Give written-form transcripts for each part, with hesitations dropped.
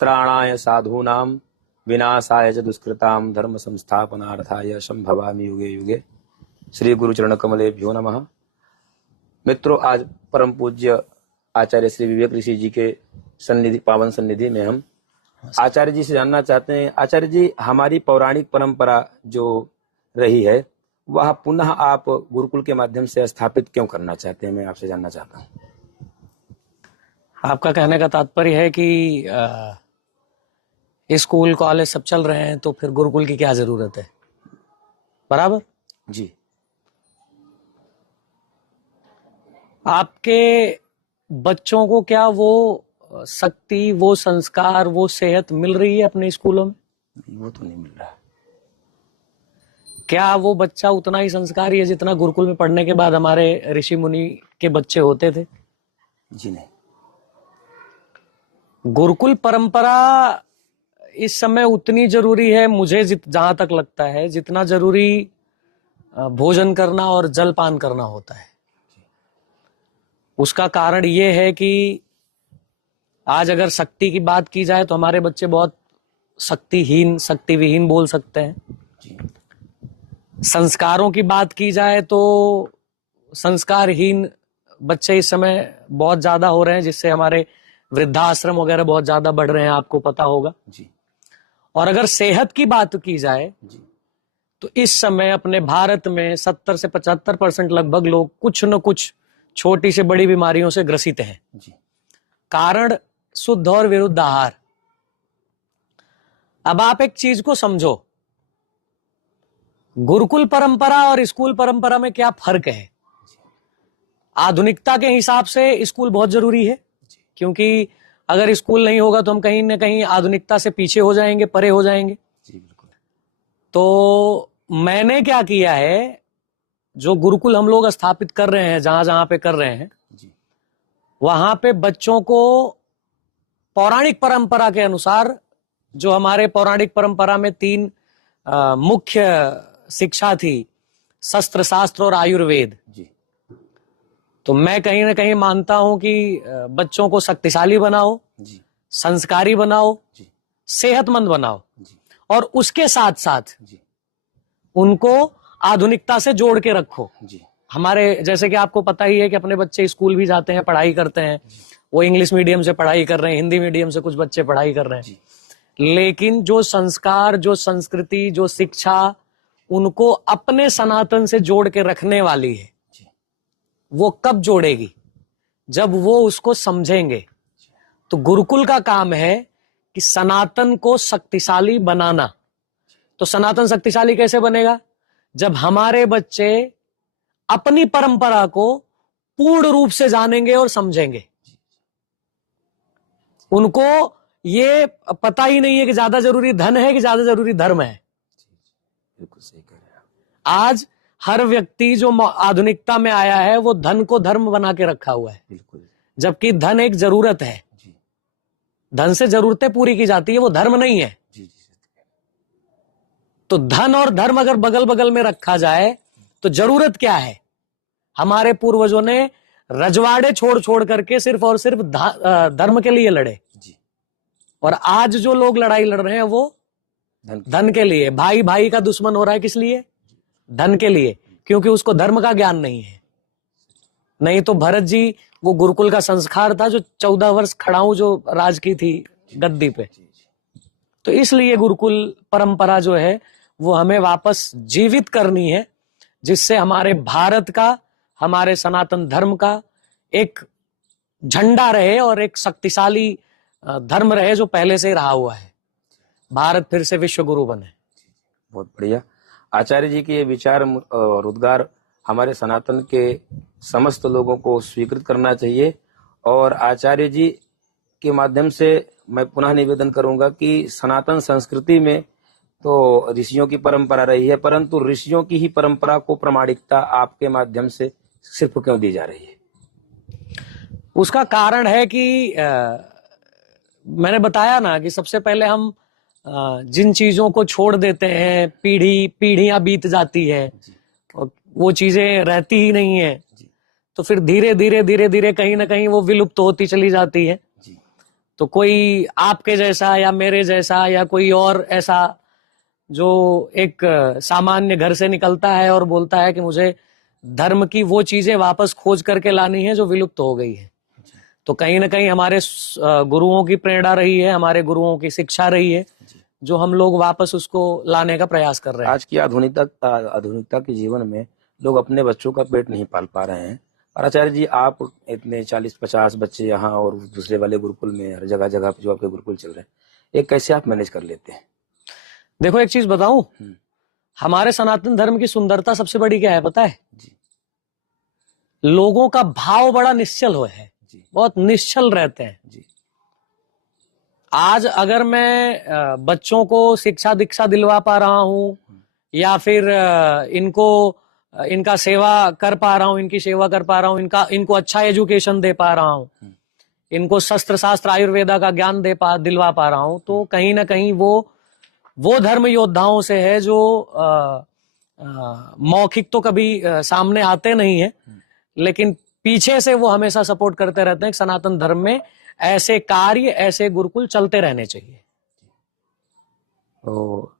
परित्राणाय साधूनां विनाशाय च दुष्कृतां धर्म संस्थापनार्थाय संभवामि युगे युगे। श्री गुरु चरण कमलेभ्यो नमः। मित्रों, आज परम पूज्य आचार्य श्री विवेक ऋषि जी के सन्निधि, पावन सन्निधि में हम आचार्य जी से जानना चाहते हैं। आचार्य जी, हमारी पौराणिक परंपरा जो रही है वह पुनः आप गुरुकुल के माध्यम से स्थापित क्यों करना चाहते हैं, मैं आपसे जानना चाहता हूँ। आपका कहने का तात्पर्य है कि स्कूल कॉलेज सब चल रहे हैं तो फिर गुरुकुल की क्या जरूरत है, बराबर जी। आपके बच्चों को क्या वो शक्ति, वो संस्कार, वो सेहत मिल रही है अपने स्कूलों में? वो तो नहीं मिल रहा। क्या वो बच्चा उतना ही संस्कारी है जितना गुरुकुल में पढ़ने के बाद हमारे ऋषि मुनि के बच्चे होते थे? जी नहीं। गुरुकुल परंपरा इस समय उतनी जरूरी है मुझे जहां तक लगता है जितना जरूरी भोजन करना और जलपान करना होता है। उसका कारण ये है कि आज अगर शक्ति की बात की जाए तो हमारे बच्चे बहुत शक्तिहीन, शक्तिविहीन बोल सकते हैं। संस्कारों की बात की जाए तो संस्कारहीन बच्चे इस समय बहुत ज्यादा हो रहे हैं, जिससे हमारे वृद्धाश्रम वगैरह बहुत ज्यादा बढ़ रहे हैं, आपको पता होगा जी। और अगर सेहत की बात की जाए जी। तो इस समय अपने भारत में 70 से 75% लगभग लोग कुछ न कुछ छोटी से बड़ी बीमारियों से ग्रसित हैं। जी। कारण शुद्ध और विरुद्ध आहार। अब आप एक चीज को समझो, गुरुकुल परंपरा और स्कूल परंपरा में क्या फर्क है। आधुनिकता के हिसाब से स्कूल बहुत जरूरी है, क्योंकि अगर स्कूल नहीं होगा तो हम कहीं ना कहीं आधुनिकता से पीछे हो जाएंगे, परे हो जाएंगे। जी बिल्कुल। तो मैंने क्या किया है, जो गुरुकुल हम लोग स्थापित कर रहे हैं, जहां जहां पे कर रहे हैं, वहां पे बच्चों को पौराणिक परंपरा के अनुसार, जो हमारे पौराणिक परंपरा में 3 मुख्य शिक्षा थी, शस्त्र शास्त्र और आयुर्वेद जी। तो मैं कहीं ना कहीं मानता हूं कि बच्चों को शक्तिशाली बनाओ जी, संस्कारी बनाओ जी, सेहतमंद बनाओ जी, और उसके साथ साथ जी, उनको आधुनिकता से जोड़ के रखो जी। हमारे जैसे कि आपको पता ही है कि अपने बच्चे स्कूल भी जाते हैं, पढ़ाई करते हैं, वो इंग्लिश मीडियम से पढ़ाई कर रहे हैं, हिंदी मीडियम से कुछ बच्चे पढ़ाई कर रहे हैं, लेकिन जो संस्कार, जो संस्कृति, जो शिक्षा उनको अपने सनातन से जोड़ के रखने वाली है, वो कब जोड़ेगी? जब वो उसको समझेंगे। तो गुरुकुल का काम है कि सनातन को शक्तिशाली बनाना। तो सनातन शक्तिशाली कैसे बनेगा? जब हमारे बच्चे अपनी परंपरा को पूर्ण रूप से जानेंगे और समझेंगे। उनको ये पता ही नहीं है कि ज्यादा जरूरी धन है कि ज्यादा जरूरी धर्म है। बिल्कुल सही कह रहे हैं। आज हर व्यक्ति जो आधुनिकता में आया है वो धन को धर्म बना के रखा हुआ है। बिल्कुल। जबकि धन एक जरूरत है जी। धन से जरूरतें पूरी की जाती है, वो धर्म नहीं है जी। तो धन और धर्म अगर बगल बगल में रखा जाए तो जरूरत क्या है? हमारे पूर्वजों ने रजवाड़े छोड़ छोड़ करके सिर्फ और सिर्फ धर्म के लिए लड़े जी। और आज जो लोग लड़ाई लड़ रहे हैं वो धन के लिए। भाई भाई का दुश्मन हो रहा है, किस लिए? धन के लिए, क्योंकि उसको धर्म का ज्ञान नहीं है। नहीं तो भरत जी, वो गुरुकुल का संस्कार था जो 14 वर्ष खड़ाऊ जो राज की थी गद्दी पे। तो इसलिए गुरुकुल परंपरा जो है वो हमें वापस जीवित करनी है, जिससे हमारे भारत का, हमारे सनातन धर्म का एक झंडा रहे और एक शक्तिशाली धर्म रहे जो पहले से रहा हुआ है। भारत फिर से विश्व गुरु बने। बहुत बढ़िया। आचार्य जी के ये विचार और उद्गार हमारे सनातन के समस्त लोगों को स्वीकृत करना चाहिए। और आचार्य जी के माध्यम से मैं पुनः निवेदन करूंगा कि सनातन संस्कृति में तो ऋषियों की परंपरा रही है, परंतु ऋषियों की ही परंपरा को प्रामाणिकता आपके माध्यम से सिर्फ क्यों दी जा रही है? उसका कारण है कि मैंने बताया ना कि सबसे पहले हम जिन चीजों को छोड़ देते हैं, पीढ़ियां बीत जाती है और वो चीजें रहती ही नहीं है, तो फिर धीरे धीरे कहीं ना कहीं वो विलुप्त होती चली जाती है। तो कोई आपके जैसा या मेरे जैसा या कोई और ऐसा जो एक सामान्य घर से निकलता है और बोलता है कि मुझे धर्म की वो चीजें वापस खोज करके लानी है जो विलुप्त हो गई है, तो कहीं ना कहीं हमारे गुरुओं की प्रेरणा रही है, हमारे गुरुओं की शिक्षा रही है, जो हम लोग वापस उसको लाने का प्रयास कर रहे हैं। आज की आधुनिकता के जीवन में लोग अपने बच्चों का पेट नहीं पाल पा रहे हैं। और आचार्य जी, आप इतने 40-50 बच्चे यहाँ और दूसरे वाले गुरुकुल में, हर जगह जगह पे जो आपके गुरुकुल चल रहे हैं, ये कैसे आप मैनेज कर लेते हैं? देखो एक चीज बताऊं, हमारे सनातन धर्म की सुंदरता सबसे बड़ी क्या है पता है? जी। लोगों का भाव बड़ा निश्चल है, बहुत निश्चल रहते हैं। जी। आज अगर मैं बच्चों को शिक्षा दीक्षा दिलवा पा रहा हूं या फिर इनका सेवा कर पा रहा हूं, इनकी सेवा कर पा रहा हूं, इनको अच्छा एजुकेशन दे पा रहा हूं, इनको शस्त्र शास्त्र आयुर्वेदा का ज्ञान दिलवा पा रहा हूं, तो कहीं ना कहीं वो धर्म योद्धाओं से है जो मौखिक तो कभी सामने आते नहीं है, लेकिन पीछे से वो हमेशा सपोर्ट करते रहते हैं। सनातन धर्म में ऐसे कार्य, ऐसे गुरुकुल चलते रहने चाहिए। तो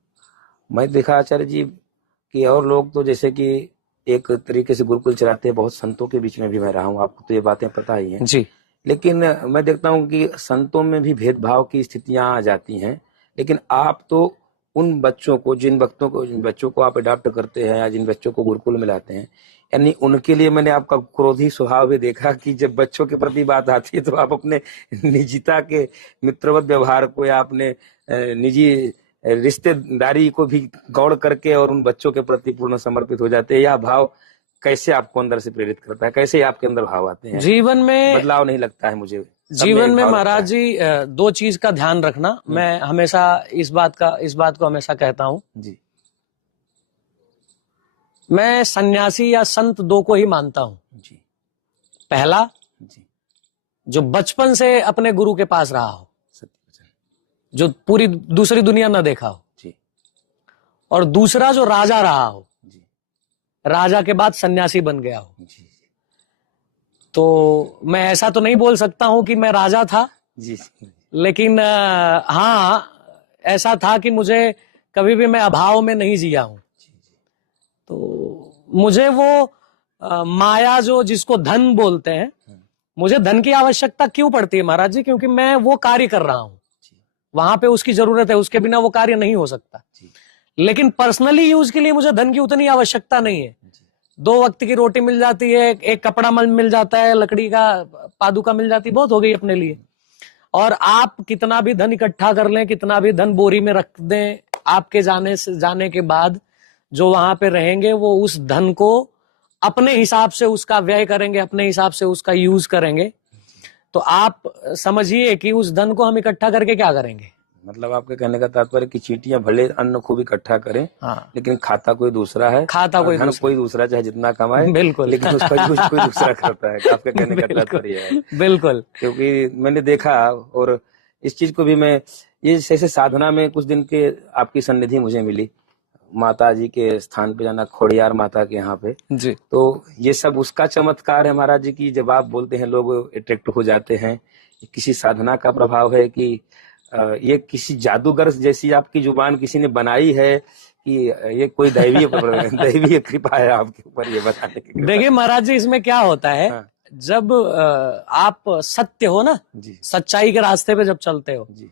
मैं देखा आचार्य जी कि और लोग तो जैसे कि एक तरीके से गुरुकुल चलाते हैं, बहुत संतों के बीच में भी मैं रहा हूँ, आपको तो ये बातें पता ही हैं जी। लेकिन मैं देखता हूँ कि संतों में भी भेदभाव की स्थितियां आ जाती हैं। लेकिन आप तो उन बच्चों को, जिन बच्चों को आप अडॉप्ट करते हैं या जिन बच्चों को गुरुकुल में लाते हैं, यानी उनके लिए मैंने आपका क्रोधी स्वभाव भी देखा कि जब बच्चों के प्रति बात आती है तो आप अपने निजता के मित्रवत व्यवहार को या अपने निजी रिश्तेदारी को भी गौड़ करके और उन बच्चों के प्रति पूर्ण समर्पित हो जाते हैं। यह भाव कैसे आपको अंदर से प्रेरित करता है? कैसे आपके अंदर भाव आते हैं? जीवन में बदलाव नहीं लगता है मुझे? जीवन में महाराज जी दो चीज का ध्यान रखना, मैं हमेशा इस बात को हमेशा कहता हूं जी। मैं सन्यासी या संत दो को ही मानता हूं। जी। पहला, जी, जो बचपन से अपने गुरु के पास रहा हो, जो पूरी दूसरी दुनिया न देखा हो। जी। और दूसरा जो राजा रहा हो, जी। राजा के बाद सन्यासी बन गया हो। जी। तो मैं ऐसा तो नहीं बोल सकता हूं कि मैं राजा था, जी। लेकिन हाँ, ऐसा था कि मुझे कभी भी मैं अभाव में नहीं जिया हूं। तो मुझे वो माया, जो जिसको धन बोलते हैं, मुझे धन की आवश्यकता क्यों पड़ती है महाराज जी? क्योंकि मैं वो कार्य कर रहा हूं, वहां पे उसकी जरूरत है, उसके बिना वो कार्य नहीं हो सकता। लेकिन पर्सनली यूज के लिए मुझे धन की उतनी आवश्यकता नहीं है। 2 वक्त की रोटी मिल जाती है, एक कपड़ा मिल जाता है, लकड़ी का पादुका मिल जाती है, बहुत हो गई अपने लिए। और आप कितना भी धन इकट्ठा कर लें, कितना भी धन बोरी में रख दें, आपके जाने के बाद जो वहां पे रहेंगे वो उस धन को अपने हिसाब से उसका व्यय करेंगे, अपने हिसाब से उसका यूज करेंगे। तो आप समझिए कि उस धन को हम इकट्ठा करके क्या करेंगे? मतलब आपके कहने का तात्पर्य कि चींटियां भले अन्न खूब इकट्ठा करें, हाँ, लेकिन खाता कोई दूसरा है, खाता कोई धन कोई दूसरा चाहे जितना कमाए, बिल्कुल, लेकिन उसका यूज कोई दूसरा करता है। आपके कहने का तात्पर्य है। बिल्कुल। क्योंकि मैंने देखा, और इस चीज को भी मैं, ये जैसे साधना में कुछ दिन के आपकी सन्निधि मुझे मिली, माता जी के स्थान पे जाना, खोड़ियार माता के यहाँ पे जी। तो ये सब उसका चमत्कार है महाराज जी की, जब आप बोलते हैं लोग अट्रैक्ट हो जाते हैं। किसी साधना का प्रभाव है कि ये किसी जादूगर जैसी आपकी जुबान किसी ने बनाई है कि ये कोई दैवीय कृपा है आपके ऊपर, ये बताने की? देखिए महाराज जी, इसमें क्या होता है, हाँ। जब आप सत्य हो ना, जी। सच्चाई के रास्ते पे जब चलते हो, जी।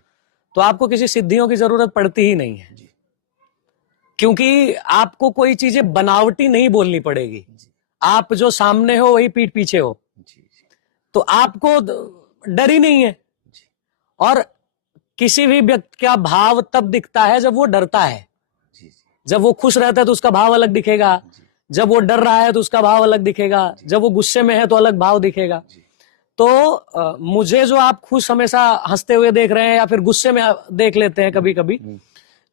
तो आपको किसी सिद्धियों की जरूरत पड़ती ही नहीं है। जी। क्योंकि आपको कोई चीजें बनावटी नहीं बोलनी पड़ेगी। आप जो सामने हो वही पीठ पीछे हो, तो आपको डर ही नहीं है। और किसी भी व्यक्ति का भाव तब दिखता है जब वो डरता है। जब वो खुश रहता है तो उसका भाव अलग दिखेगा, जब वो डर रहा है तो उसका भाव अलग दिखेगा, जब वो गुस्से में है तो अलग भाव दिखेगा। तो मुझे जो आप खुश हमेशा हंसते हुए देख रहे हैं या फिर गुस्से में देख लेते हैं कभी कभी,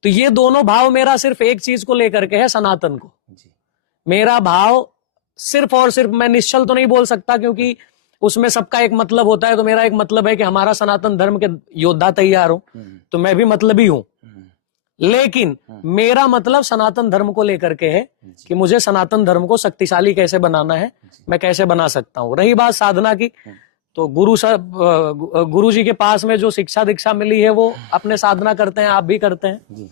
तो ये दोनों भाव मेरा सिर्फ एक चीज को लेकर के है, सनातन को। मेरा भाव सिर्फ और सिर्फ, मैं निश्चल तो नहीं बोल सकता क्योंकि उसमें सबका एक मतलब होता है, तो मेरा एक मतलब है कि हमारा सनातन धर्म के योद्धा तैयार हो, तो मैं भी मतलबी हूं। लेकिन मेरा मतलब सनातन धर्म को लेकर के है कि मुझे सनातन धर्म को शक्तिशाली कैसे बनाना है, मैं कैसे बना सकता हूं। रही बात साधना की, तो गुरु जी के पास में जो शिक्षा दीक्षा मिली है वो अपने साधना करते हैं, आप भी करते हैं जी।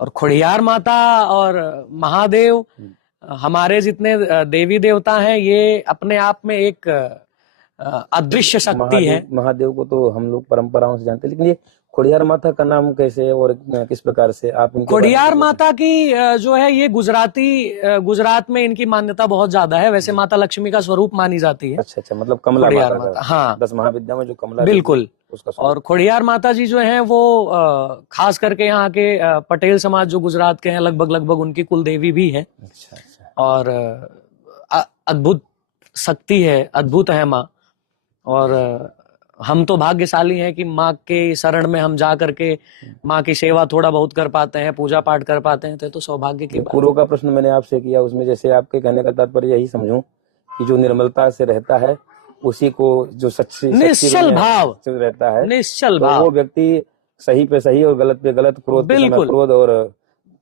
और खोड़ियार माता और महादेव हमारे जितने देवी देवता हैं ये अपने आप में एक अदृश्य शक्ति है। महादेव को तो हम लोग परंपराओं से जानते हैं, लेकिन ये खोड़ियार माता का नाम कैसे और किस प्रकार से आप इनके बारे में खोड़ियार बताइए? माता की जो है ये गुजरात में इनकी मान्यता बहुत ज्यादा है। वैसे माता लक्ष्मी का स्वरूप मानी जाती है। अच्छा, मतलब कमला खोड़ियार माता का। माता, हाँ 10 महाविद्या में जो कमला बिल्कुल। देवी, उसका स्वरूप। और खोड़ियार माता जी जो हैं वो खास करके यहाँ के पटेल समाज जो गुजरात के हैं लगभग उनकी कुल देवी भी है। अच्छा अच्छा। और अद्भुत शक्ति है, अद्भुत है माँ। और हम तो भाग्यशाली हैं कि माँ के शरण में हम जा करके माँ की सेवा थोड़ा बहुत कर पाते हैं, पूजा पाठ कर पाते हैं, तो सौभाग्य की बात। पूर्व का प्रश्न मैंने आपसे किया, उसमें जैसे आपके कहने का तात्पर्य यही समझूं कि जो निर्मलता से रहता है उसी को जो सच्ची निश्चल भाव रहता है, निश्चल तो भाव, वो व्यक्ति सही पे सही और गलत पे गलत, क्रोध के समय बिल्कुल क्रोध और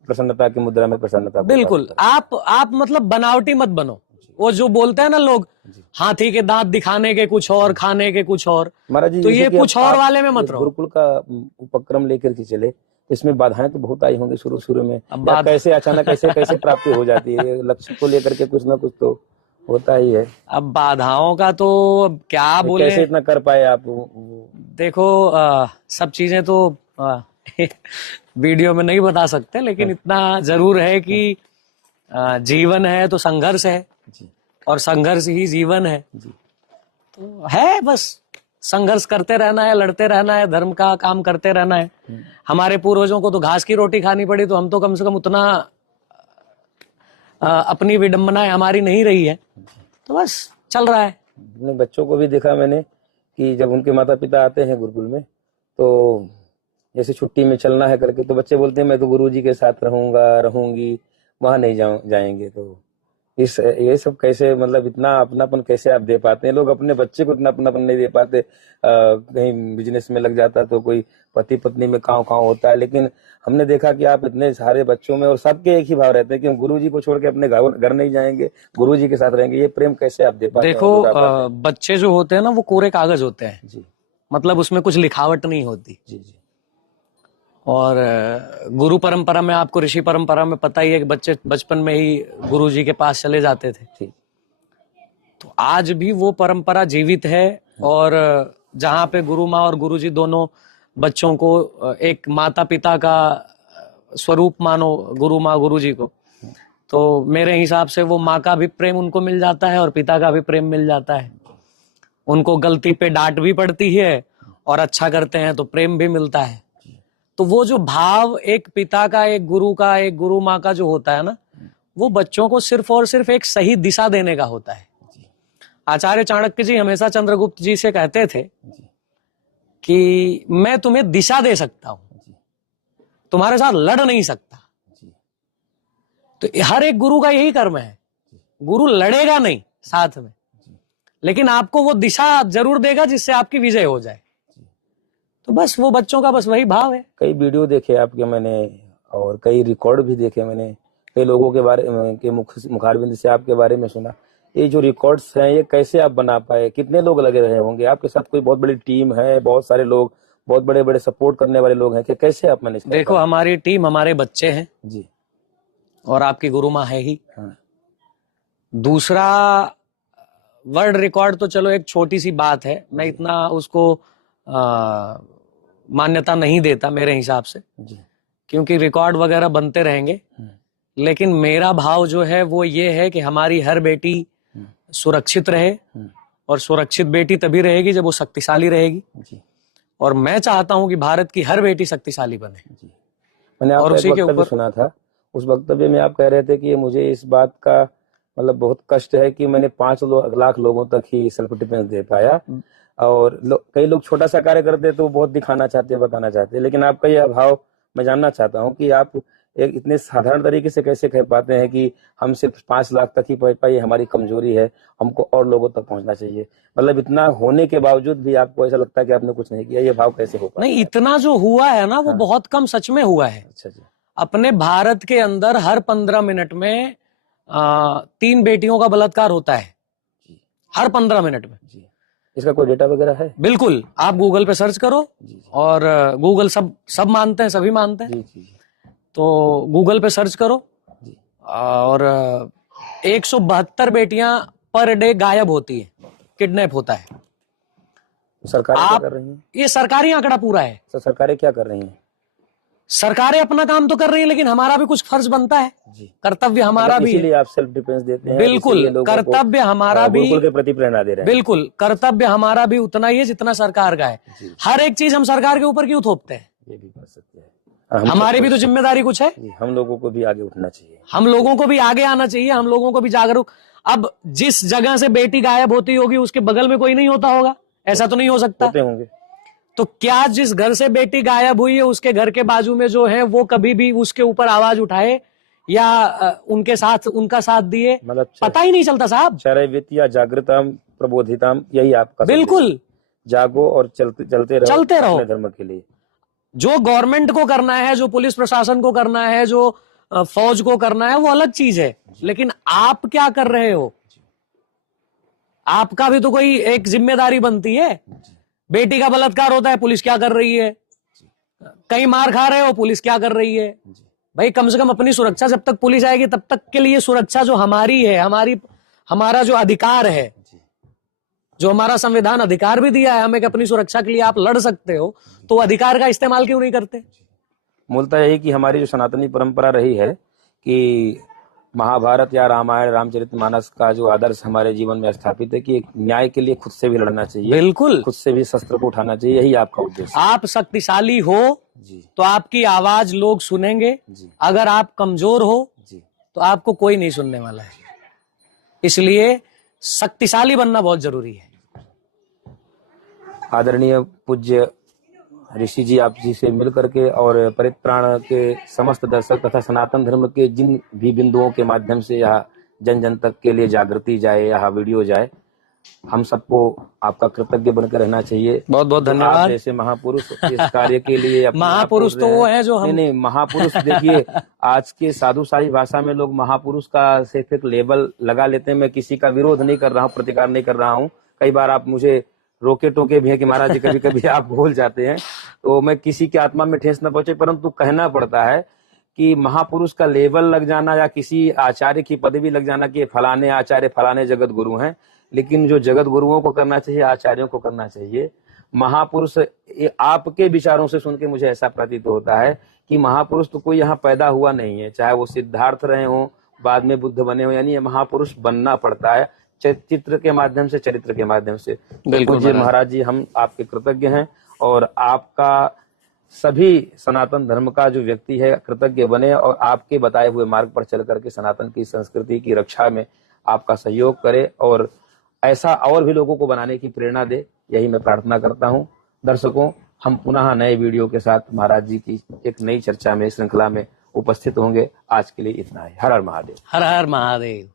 प्रसन्नता की मुद्रा में प्रसन्नता। बिल्कुल। आप मतलब बनावटी मत बनो। वो जो बोलते हैं ना लोग, हाथी के दांत दिखाने के कुछ और, खाने के कुछ और, महाराज जी, तो जैसे ये कि कुछ और वाले में मत रहो। गुरुकुल का उपक्रम लेकर के चले, इसमें बाधाएं तो बहुत आई होंगी शुरू में, अब कैसे अचानक कैसे प्राप्ति हो जाती है? लक्ष्य को लेकर के कुछ ना कुछ तो होता ही है। अब बाधाओं का तो अब क्या बोले, कैसे इतना कर पाए आप? देखो सब चीजें तो वीडियो में नहीं बता सकते, लेकिन इतना जरूर है कि जीवन है तो संघर्ष है जी। और संघर्ष ही जीवन है जी। तो है, बस संघर्ष करते रहना है, लड़ते रहना है, धर्म का काम करते रहना है। हमारे पूर्वजों को तो घास की रोटी खानी पड़ी, तो हम तो कम से कम उतना अपनी विडंबनाएं हमारी नहीं रही है, तो बस चल रहा है। अपने बच्चों को भी देखा मैंने कि जब उनके माता पिता आते हैं गुरुकुल में, तो जैसे छुट्टी में चलना है करके, तो बच्चे बोलते हैं मैं तो गुरुजी के साथ रहूंगी, वहां नहीं जाएंगे। तो ये सब कैसे, मतलब इतना अपनापन कैसे आप दे पाते हैं? लोग अपने बच्चे को इतना अपनापन नहीं दे पाते। कहीं बिजनेस में लग जाता तो कोई पति पत्नी में काव होता है, लेकिन हमने देखा कि आप इतने सारे बच्चों में और सबके एक ही भाव रहते हैं कि हम गुरुजी को छोड़ के अपने घर नहीं जाएंगे, गुरुजी के साथ रहेंगे। ये प्रेम कैसे आप दे पाते हैं? देखो बच्चे जो होते हैं ना वो कोरे कागज होते हैं जी। मतलब उसमें कुछ लिखावट नहीं होती। जी जी। और गुरु परंपरा में, आपको ऋषि परंपरा में पता ही है कि बच्चे बचपन में ही गुरु जी के पास चले जाते थे। ठीक। तो आज भी वो परंपरा जीवित है। और जहाँ पे गुरु माँ और गुरु जी दोनों बच्चों को एक माता पिता का स्वरूप मानो, गुरु माँ गुरु जी को, तो मेरे हिसाब से वो माँ का भी प्रेम उनको मिल जाता है और पिता का भी प्रेम मिल जाता है। उनको गलती पे डांट भी पड़ती है और अच्छा करते हैं तो प्रेम भी मिलता है। तो वो जो भाव एक पिता का, एक गुरु माँ का जो होता है ना, वो बच्चों को सिर्फ और सिर्फ एक सही दिशा देने का होता है। आचार्य चाणक्य जी हमेशा चंद्रगुप्त जी से कहते थे कि मैं तुम्हें दिशा दे सकता हूं, तुम्हारे साथ लड़ नहीं सकता। तो हर एक गुरु का यही कर्म है, गुरु लड़ेगा नहीं साथ में, लेकिन आपको वो दिशा जरूर देगा जिससे आपकी विजय हो जाए। तो बस वो बच्चों का बस वही भाव है। कई वीडियो देखे आपके मैंने और कई रिकॉर्ड भी देखे मैंने, कई लोगों के बारे में के मुखारबिंद से आपके बारे में सुना। ये जो रिकॉर्ड्स हैं ये कैसे आप बना पाए? कितने लोग लगे रहे होंगे आपके साथ? कोई बहुत बड़ी टीम है, बहुत सारे लोग, बहुत बड़े बड़े सपोर्ट करने वाले लोग हैं कि कैसे आप मैनेज? देखो हमारी टीम, हमारे बच्चे हैं जी, और आपकी गुरु माँ है ही। हाँ। दूसरा, वर्ल्ड रिकॉर्ड तो चलो एक छोटी सी बात है, मैं इतना उसको मान्यता नहीं देता मेरे हिसाब से जी। क्योंकि रिकॉर्ड वगैरह बनते रहेंगे। लेकिन मेरा भाव जो है वो ये है कि हमारी हर बेटी सुरक्षित रहे, और सुरक्षित बेटी तभी रहेगी जब वो शक्तिशाली रहेगी। जी। और मैं चाहता हूं कि भारत की हर बेटी शक्तिशाली बने। जी। मैंने आपका एक वक्तव्य सुना था, उस वक्तव्य में आप कह रहे थे कि मुझे इस बात का मतलब बहुत कष्ट है कि मैंने 5 लाख लोगों तक ही सेल्फ डिफेंस दे पाया, और कई लोग छोटा सा कार्य करते तो बहुत दिखाना चाहते, बताना चाहते, लेकिन आपका यह भाव मैं जानना चाहता हूं कि आप एक इतने साधारण तरीके से कैसे कह पाते हैं कि हम सिर्फ 5 लाख तक ही पहुंच पाए, हमारी कमजोरी है, हमको और लोगों तक पहुंचना चाहिए। मतलब इतना होने के बावजूद भी आपको ऐसा लगता है कि आपने कुछ नहीं किया, ये भाव कैसे हो पाता? नहीं, इतना जो हुआ है ना वो बहुत कम सच में हुआ है। अच्छा जी। अपने भारत के अंदर हर 15 मिनट में 3 बेटियों का बलात्कार होता है, हर 15 मिनट में। इसका कोई डेटा वगैरह है? बिल्कुल, आप गूगल पे सर्च करो। जी और गूगल सब मानते हैं, सभी मानते हैं। जी जी जी तो गूगल पे सर्च करो। जी। और 172 बेटियां पर डे गायब होती है, किडनैप होता है। सरकारें क्या कर रही हैं? ये सरकारी आंकड़ा पूरा है। तो सरकारें क्या कर रही हैं? सरकारें अपना काम तो कर रही हैं, लेकिन हमारा भी कुछ फर्ज बनता है। जी। कर्तव्य हमारा भी इसीलिए है। आप सेल्फ डिफेंस देते हैं। बिल्कुल, इसीलिए लोगों को, कर्तव्य हमारा भी, गुरुकुल के प्रति प्रेरणा दे रहे हैं। बिल्कुल कर्तव्य हमारा भी उतना ही है जितना सरकार का है। जी। हर एक चीज हम सरकार के ऊपर क्यों थोपते हैं? ये भी बात सत्य है। हमारी भी तो जिम्मेदारी कुछ है। जी, हम लोगों को भी आगे उठना चाहिए। हम लोगों को भी आगे आना चाहिए, हम लोगों को भी जागरूक। अब जिस जगह से बेटी गायब होती होगी उसके बगल में कोई नहीं होता होगा? ऐसा तो नहीं हो सकता। होते होंगे। तो क्या जिस घर से बेटी गायब हुई है उसके घर के बाजू में जो है वो कभी भी उसके ऊपर आवाज उठाए या उनके साथ उनका साथ दिए? मतलब पता ही नहीं चलता साहब। चरैवित्या जागृताम प्रबोधिताम, यही आपका बिल्कुल, जागो और चलते रहो अपने धर्म के लिए। जो गवर्नमेंट को करना है, जो पुलिस प्रशासन को करना है, जो फौज को करना है, वो अलग चीज है। लेकिन आप क्या कर रहे हो? आपका भी तो कोई एक जिम्मेदारी बनती है। बेटी का बलात्कार होता है, पुलिस क्या कर रही है? कहीं मार खा रहे हो, पुलिस क्या कर रही है? भाई कम से कम अपनी सुरक्षा, जब तक पुलिस आएगी तब तक के लिए सुरक्षा जो हमारी है, हमारा जो अधिकार है, जो हमारा संविधान अधिकार भी दिया है हमें कि अपनी सुरक्षा के लिए आप लड़ सकते हो, तो अधिकार का इस्तेमाल क्यों नहीं करते? मूलतः यही कि हमारी जो सनातनी परंपरा रही है कि महाभारत या रामायण रामचरितमानस का जो आदर्श हमारे जीवन में स्थापित है कि न्याय के लिए खुद से भी लड़ना चाहिए। बिल्कुल, खुद से भी शस्त्र को उठाना चाहिए। यही आपका उद्देश्य। आप शक्तिशाली हो जी तो आपकी आवाज लोग सुनेंगे। जी। अगर आप कमजोर हो जी तो आपको कोई नहीं सुनने वाला है। इसलिए शक्तिशाली बनना बहुत जरूरी है। आदरणीय पूज्य ऋषि जी, आप जी से मिल करके और परित्राण के समस्त दर्शक तथा सनातन धर्म के जिन भी बिंदुओं के माध्यम से यह जन जन तक के लिए जागृति जाए, यह वीडियो जाए, हम सबको आपका कृतज्ञ बनकर रहना चाहिए। बहुत बहुत धन्यवाद। जैसे महापुरुष इस कार्य के लिए महापुरुष तो वो है जो हम नहीं महापुरुष देखिए, आज के साधुशाही भाषा में लोग महापुरुष का सिर्फ एक लेबल लगा लेते हैं। मैं किसी का विरोध नहीं कर रहा हूँ, प्रतिकार नहीं कर रहा हूँ। कई बार आप मुझे रोके टोके भी है कि महाराज जी कभी कभी आप भूल जाते हैं, तो मैं किसी की आत्मा में ठेस न पहुंचे, परंतु कहना पड़ता है कि महापुरुष का लेबल लग जाना या किसी आचार्य की पदवी लग जाना कि फलाने आचार्य फलाने जगत गुरु हैं, लेकिन जो जगत गुरुओं को करना चाहिए, आचार्यों को करना चाहिए। महापुरुष आपके विचारों से सुन के मुझे ऐसा प्रतीत होता है कि महापुरुष तो कोई यहाँ पैदा हुआ नहीं है, चाहे वो सिद्धार्थ रहे हो, बाद में बुद्ध बने हो, यानी ये महापुरुष बनना पड़ता है चित्र के माध्यम से, चरित्र के माध्यम से। बिल्कुल जी महाराज जी, हम आपके कृतज्ञ हैं और आपका सभी सनातन धर्म का जो व्यक्ति है कृतज्ञ बने और आपके बताए हुए मार्ग पर चल करके सनातन की संस्कृति की रक्षा में आपका सहयोग करे और ऐसा और भी लोगों को बनाने की प्रेरणा दे, यही मैं प्रार्थना करता हूँ। दर्शकों, हम पुनः नए वीडियो के साथ महाराज जी की एक नई चर्चा में, श्रृंखला में उपस्थित होंगे। आज के लिए इतना ही। हर हर महादेव। हर हर महादेव।